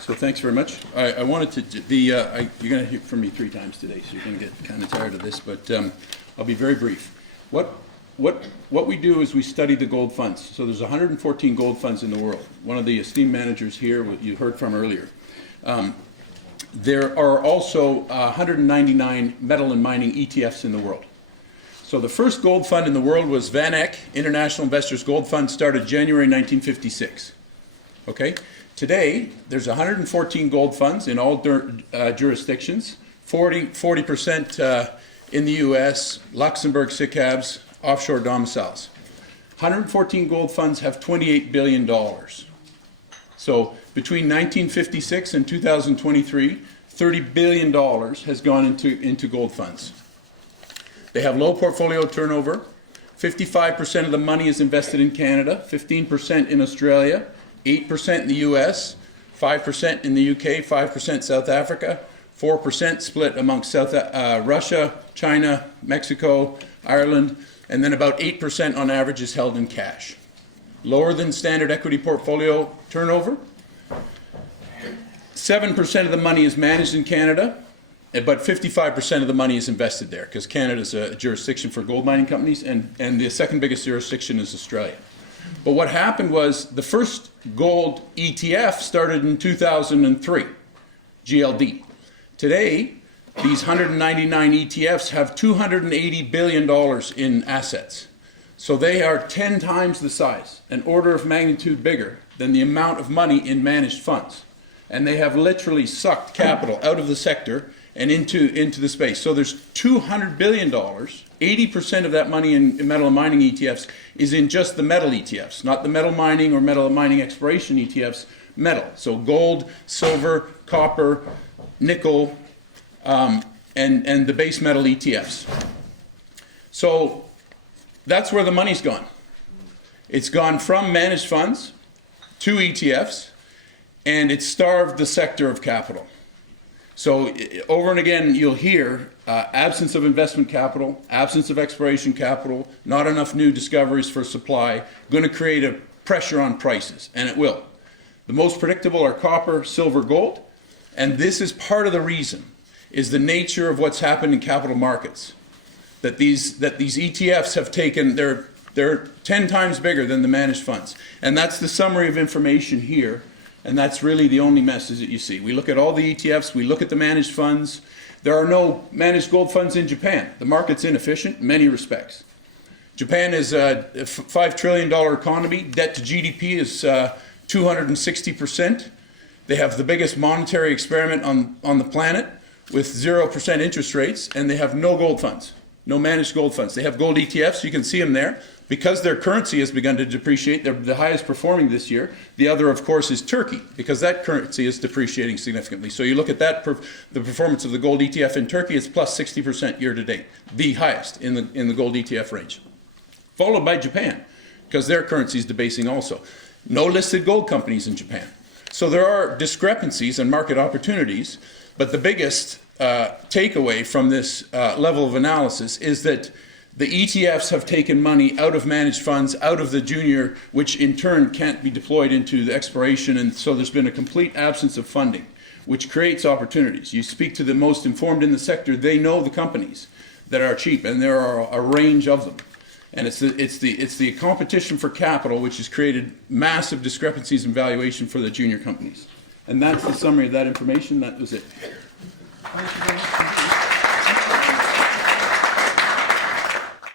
So thanks very much. I wanted to, you're going to hear from me 3 times today, so you're going to get kind of tired of this, but I'll be very brief. What we do is we study the gold funds. So there's 114 gold funds in the world. One of the esteemed managers here, you heard from earlier. There are also 199 metal and mining ETFs in the world. So the first gold fund in the world was Van Eck International Investors Gold Fund, started January 1956. Okay? Today, there's 114 gold funds in all jurisdictions, 40% in the US, Luxembourg, SICAVs, offshore domiciles. 114 gold funds have $28 billion. So between 1956 and 2023, $30 billion has gone into gold funds. They have low portfolio turnover. 55% of the money is invested in Canada, 15% in Australia, 8% in the US, 5% in the UK, 5% South Africa, 4% split amongst Russia, China, Mexico, Ireland, and then about 8% on average is held in cash. Lower than standard equity portfolio turnover. 7% of the money is managed in Canada, but 55% of the money is invested there, because Canada is a jurisdiction for gold mining companies, and the second biggest jurisdiction is Australia. But what happened was the first gold ETF started in 2003, GLD. Today, these 199 ETFs have $280 billion in assets. So they are 10 times the size, an order of magnitude bigger than the amount of money in managed funds. And they have literally sucked capital out of the sector and into the space. So there's $200 billion, 80% of that money in metal and mining ETFs is in just the metal ETFs, not the metal mining or metal mining exploration ETFs, metal. So gold, silver, copper, nickel, and the base metal ETFs. So that's where the money's gone. It's gone from managed funds to ETFs, and it's starved the sector of capital. So over and again, you'll hear absence of investment capital, absence of exploration capital, not enough new discoveries for supply, going to create a pressure on prices, and it will. The most predictable are copper, silver, gold, and this is part of the reason, is the nature of what's happened in capital markets. That these ETFs have taken, they're 10 times bigger than the managed funds. And that's the summary of information here. And that's really the only message that you see. We look at all the ETFs, we look at the managed funds. There are no managed gold funds in Japan. The market's inefficient in many respects. Japan is a $5 trillion economy. Debt to GDP is 260%. They have the biggest monetary experiment on the planet with 0% interest rates, and they have no gold funds, no managed gold funds. They have gold ETFs, you can see them there. Because their currency has begun to depreciate, they're the highest performing this year. The other, of course, is Turkey, because that currency is depreciating significantly. So you look at that, the performance of the gold ETF in Turkey, it's plus 60% year to date, the highest in the gold ETF range. Followed by Japan, because their currency is debasing also. No listed gold companies in Japan. So there are discrepancies and market opportunities, but the biggest takeaway from this level of analysis is that the ETFs have taken money out of managed funds, out of the junior, which in turn can't be deployed into the exploration, and so there's been a complete absence of funding, which creates opportunities. You speak to the most informed in the sector, they know the companies that are cheap, and there are a range of them. And it's the competition for capital which has created massive discrepancies in valuation for the junior companies. And that's the summary of that information. That was it. Thank you very much.